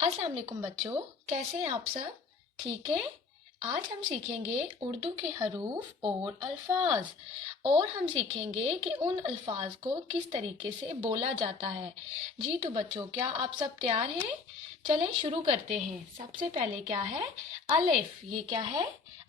अस्सलाम वालेकुम बच्चों, कैसे हैं आप सब? ठीक है। आज हम सीखेंगे उर्दू के हरूफ और अल्फाज और हम सीखेंगे कि उन अल्फाज को किस तरीके से बोला जाता है। जी तो बच्चों, क्या आप सब तैयार हैं? चलें शुरू करते हैं। सबसे पहले क्या है? अलिफ। ये क्या है?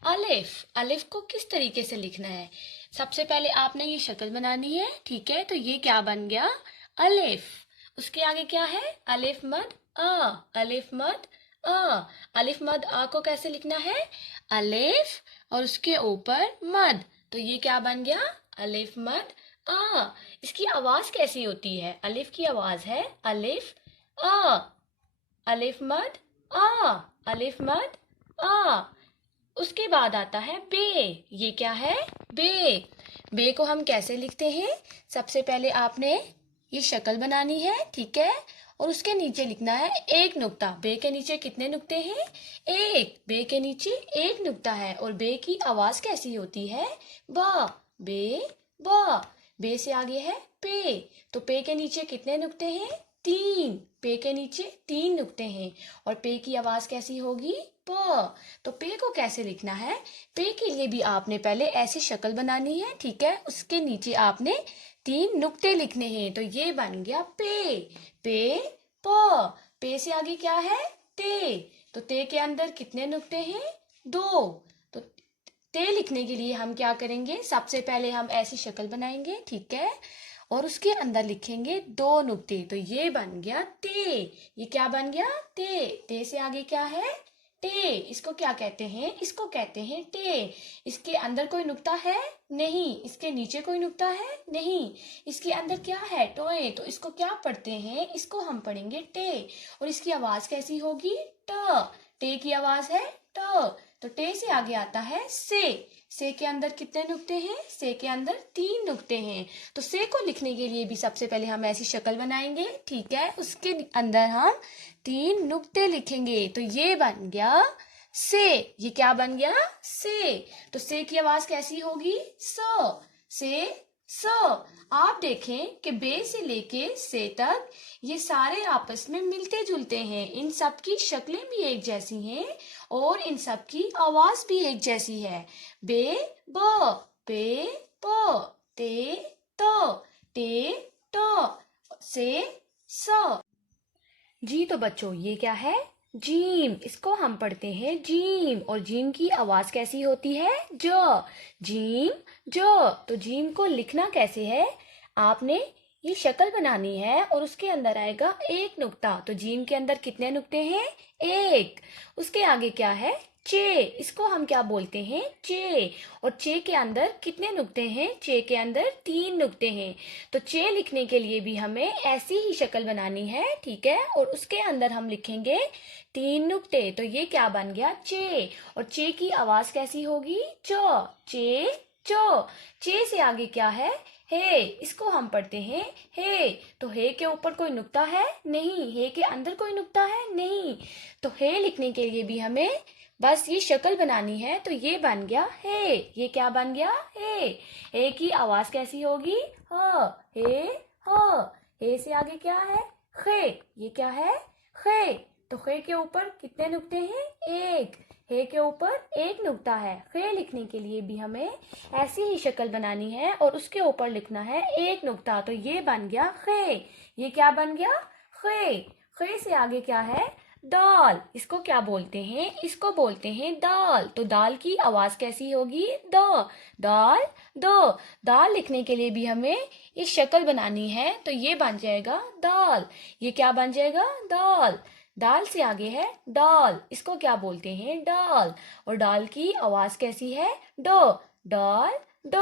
अलिफ। अलिफ को किस तरीके से लिखना है? सबसे पहले आपने ये शक्ल बनानी है, ठीक है? तो ये क्या बन गया? अलिफ। उसके आगे क्या है? अलिफ मद आ। अलिफ मद आ। अलिफ मद आ को कैसे लिखना है? अलिफ और उसके ऊपर मद। तो ये क्या बन गया? अलिफ मद आ। इसकी आवाज कैसी होती है? अलिफ की आवाज है अलिफ आ। अलिफ मद आ। अलिफ मद आ। उसके बाद आता है बे। ये क्या है? बे। बे को हम कैसे लिखते हैं? सबसे पहले आपने ये शक्ल बनानी है, ठीक है? और उसके नीचे लिखना है एक नुक्ता। बे के नीचे कितने नुक्ते हैं? एक। बे के नीचे एक नुक्ता है और बे की आवाज कैसी होती है? बा। बे बा। बे से आगे है पे। तो पे के नीचे कितने नुक्ते हैं? तीन। पे के नीचे तीन नुक्ते हैं और पे की आवाज कैसी होगी? प। तो पे को कैसे लिखना है? पे के लिए भी आपने पहले ऐसी शक्ल बनानी है, ठीक है? उसके नीचे आपने तीन नुक्ते लिखने हैं। तो ये बन गया पे। पे प। पे से आगे क्या है? ते। तो ते के अंदर कितने नुक्ते हैं? दो। तो ते लिखने के लिए हम क्या करेंगे? सबसे पहले हम ऐसी शक्ल बनाएंगे, ठीक है? और उसके अंदर लिखेंगे दो नुक्ते। तो ये बन गया ते। ये क्या बन गया? ते। ते से आगे क्या है? टे। इसको क्या कहते हैं? इसको कहते हैं टे। इसके अंदर कोई नुक्ता है? नहीं। इसके नीचे कोई नुक्ता है? नहीं। इसके अंदर क्या है? टोए। तो इसको क्या पढ़ते हैं? इसको हम पढ़ेंगे टे। और इसकी आवाज कैसी होगी? ट। टे की आवाज है ट। तो टे से आगे आता है से। से के अंदर कितने नुक्ते हैं? से के अंदर तीन नुक्ते हैं। तो से को लिखने के लिए भी सबसे पहले हम ऐसी शक्ल बनाएंगे, ठीक है? उसके अंदर हम तीन नुक्ते लिखेंगे। तो ये बन गया से। ये क्या बन गया? से। तो से की आवाज कैसी होगी? स। से स। आप देखें कि बे से लेके से तक ये सारे आपस में मिलते जुलते हैं। इन सब की शक्लें भी एक जैसी हैं और इन सब की आवाज भी एक जैसी है। बे ब। पे प। ते त। टे ट। से स। जी तो बच्चों, ये क्या है? जीम। इसको हम पढ़ते हैं जीम और जीम की आवाज कैसी होती है? ज। जीम ज। तो जीम को लिखना कैसे है? आपने ये शक्ल बनानी है और उसके अंदर आएगा एक नुक्ता। तो जीम के अंदर कितने नुक्ते हैं? एक। उसके आगे क्या है? चे। इसको हम क्या बोलते हैं? चे। और चे के अंदर कितने नुक्ते हैं? चे के अंदर तीन नुक्ते हैं। तो चे लिखने के लिए भी हमें ऐसी ही शक्ल बनानी है, ठीक है? और उसके अंदर हम लिखेंगे तीन नुक्ते। तो ये क्या बन गया? चे। और चे की आवाज कैसी होगी? च। चे च। चे से आगे क्या है? हे। इसको हम पढ़ते हैं हे। तो हे के ऊपर कोई नुक्ता है? नहीं। हे के अंदर कोई नुक्ता है? नहीं। तो हे लिखने के लिए भी हमें बस ये शक्ल बनानी है। तो ये बन गया हे। ये क्या बन गया? हे। हे की आवाज कैसी होगी? ह। हे ह। हे से आगे क्या है? खे। ये क्या है? खे। तो खे के ऊपर कितने नुक्ते हैं? एक। हे के ऊपर एक नुक्ता है। खे लिखने के लिए भी हमें ऐसी ही शक्ल बनानी है और उसके ऊपर लिखना है एक नुक्ता। तो ये बन गया खे। ये क्या बन गया? खे। खे से आगे क्या है? दाल। इसको क्या बोलते हैं? इसको बोलते हैं दाल। तो दाल की आवाज कैसी होगी? द। Dal the. दाल लिखने के लिए भी हमें ये शक्ल बनानी है। तो ये बन जाएगा दाल। ये क्या बन जाएगा? दाल। दाल से आगे है डाल। इसको क्या बोलते हैं? डाल। और डाल की आवाज कैसी है? ड। डाल ड।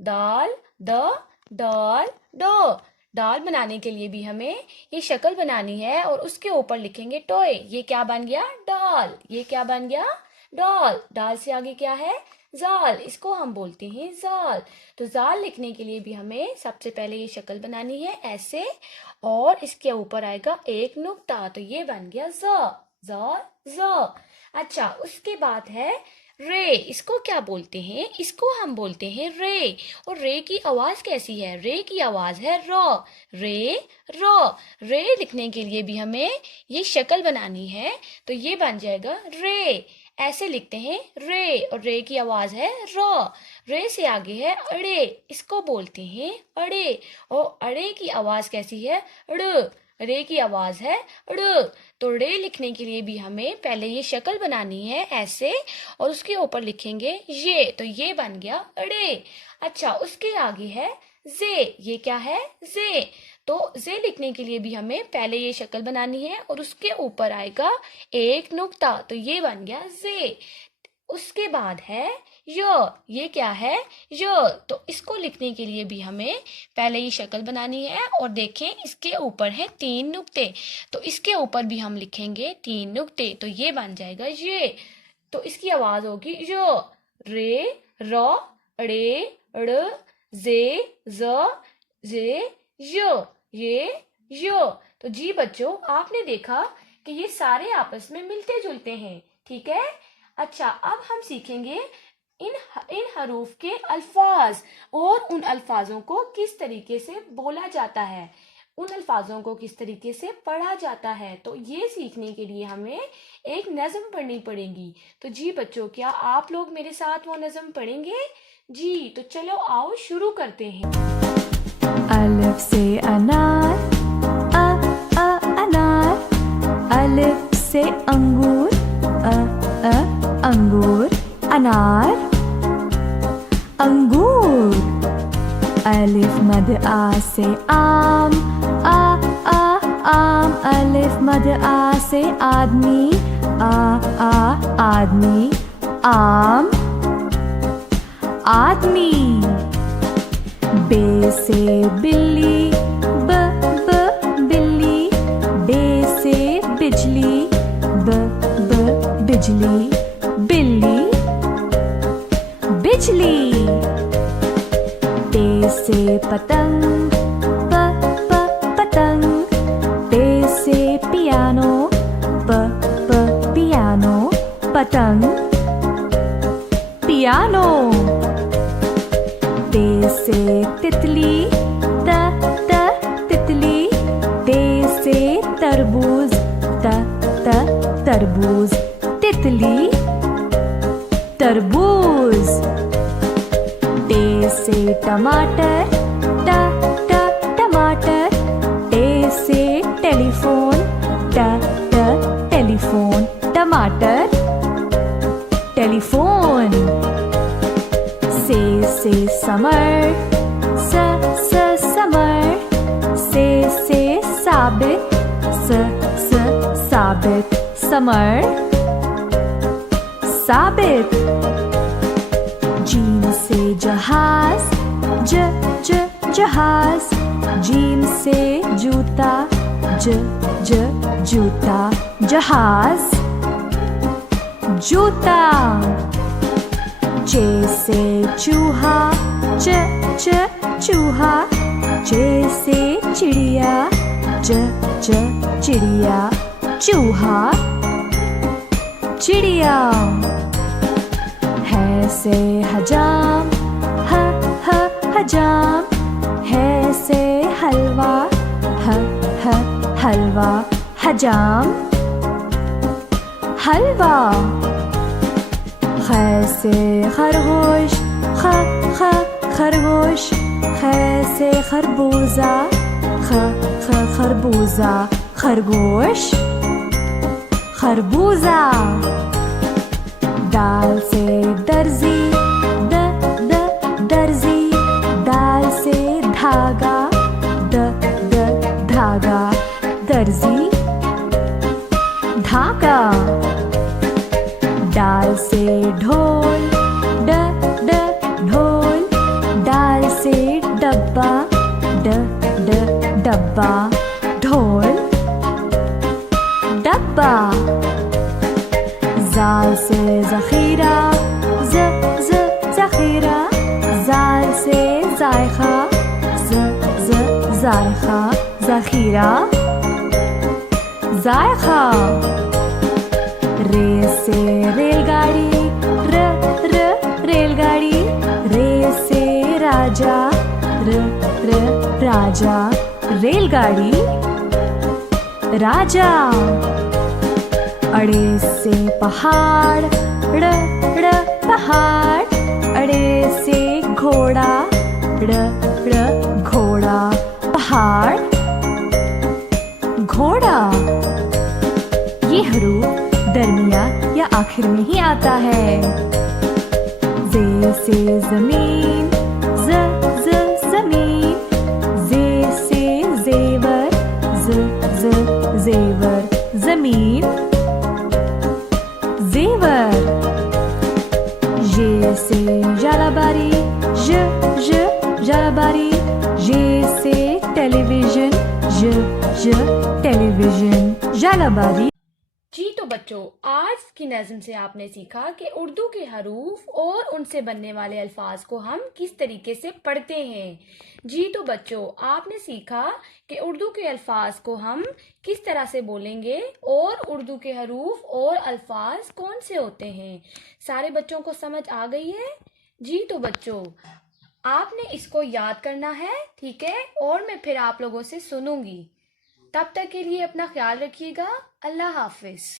दाल द। डाल ड। दाल बनाने के लिए भी हमें ये शक्ल बनानी है और उसके ऊपर लिखेंगे टॉय। ये क्या बन गया? डाल। ये क्या बन गया? डाल। डाल से आगे क्या है? जाल। इसको हम बोलते हैं जाल। तो जाल लिखने के लिए भी हमें सबसे पहले ये शक्ल बनानी है ऐसे और इसके ऊपर आएगा एक नुक्ता। तो ये बन गया ज। ज। ज। अच्छा, उसके बाद है रे, इसको क्या बोलते हैं? इसको हम बोलते हैं रे। और रे की आवाज कैसी है? रे की आवाज है रॉ। रे रॉ। रे लिखने के लिए भी हमें ये शक्ल बनानी है, तो ये बन जाएगा रे। ऐसे लिखते हैं रे, और रे की आवाज है रॉ। रे से आगे है अड़े, इसको बोलते हैं अड़े। और अड़े की आवाज कैसी है? ड़। रे की आवाज है ड़। तो रे लिखने के लिए भी हमें पहले ये शक्ल बनानी है ऐसे, और उसके ऊपर लिखेंगे ये, तो ये बन गया अड़े। अच्छा, उसके आगे है जे। ये क्या है? जे। तो जे लिखने के लिए भी हमें पहले ये शक्ल बनानी है, और उसके ऊपर आएगा एक नुक्ता, तो ये बन गया जे। उसके बाद है य। ये क्या है? य। तो इसको लिखने के लिए भी हमें पहले ये शक्ल बनानी है, और देखें इसके ऊपर है 3 नुक्ते, तो इसके ऊपर भी हम लिखेंगे 3 नुक्ते, तो ये बन जाएगा ये। तो इसकी आवाज होगी य। रे रॉ अड़े ड़ जे ज जे य। ये य। तो जी बच्चों, आपने देखा कि ये सारे आपस में मिलते जुलते हैं, ठीक है। अच्छा, अब हम सीखेंगे इन हरूफ के अल्फाज, और उन अल्फाजों को किस तरीके से बोला जाता है, उन अल्फाजों को किस तरीके से पढ़ा जाता है। तो ये सीखने के लिए हमें एक नज़म पढ़नी पड़ेगी। तो जी बच्चों, क्या आप लोग मेरे साथ वो नज़म पढ़ेंगे? जी, तो चलो आओ शुरू करते हैं। अलिफ से अनार, अनार। अलिफ से अंगूर, अंगूर। अनार, अंगूर। अलिफ मद आ से आम, आम। अलिफ मद आ से आदमी, आदमी। आम, आदमी। बे से बिल्ली, बिल्ली। बे से बिजली, बिजली। बिल्ली, बिजली। पे से पतंग, पतंग। पे से पियानो, पियानो। पतंग, पियानो। ते से तितली, तितली। ते से तरबूज, तरबूज। तितली, तरबूज। ते से टमाटर, टमाटर। ते से टेलीफोन, टेलीफोन। टमाटर, टेलीफोन। से समर, समर। से साबित, साबित। समर, साबित। जीम से जहाज, जहाज। जीम से जूता, जूता। जहाज, जूता। चे से चूहा, चूहा। चे से चिड़िया, चिड़िया। चूहा, चिड़िया। है से हजाम, हजाम। है से हलवा, हलवा। हजाम, हलवा। ख से खरगोश, खरगोश। ख से खरबूजा, खरबूजा। खरगोश, खरबूजा। दाल से दर्जी, दर्जी। दाल से धागा, धागा। दर्जी, धागा। डाल से ढोल, ढोल। डाल से डब्बा, डब्बा। ढोल, डब्बा। जाल से ज़ख़ीरा, ज़ख़ीरा। जाल से ज़ायक़ा, ज़ायक़ा। ज़ख़ीरा, ज़ायक़ा। रे से रेलगाड़ी, राजा र र राजा रेलगाड़ी राजा अड़े से पहाड़ ड़ ड़ पहाड़ अड़े से घोड़ा ड़ ड़ घोड़ा पहाड़ घोड़ा ये हरूफ दरमिया या आखिर में ही आता है। जे से जमीन ज ज जमीन जे से जेवर ज ज जेवर जमीन जेवर ये से जालाबारी ज ज जालाबारी ये से टेलीविजन ज ज टेलीविजन जालाबारी। जी तो बच्चों, आज की नज़्म से आपने सीखा कि उर्दू के हरूफ और उनसे बनने वाले अल्फाज को हम किस तरीके से पढ़ते हैं। जी तो बच्चों, आपने सीखा कि उर्दू के अल्फाज को हम किस तरह से बोलेंगे और उर्दू के हरूफ और अल्फाज कौन से होते हैं। सारे बच्चों को समझ आ गई है? जी तो बच्चों, आपने इसको याद करना है, ठीक है, और मैं फिर आप लोगों से सुनूंगी। तब तक के लिए अपना ख्याल रखिएगा। अल्लाह हाफिज।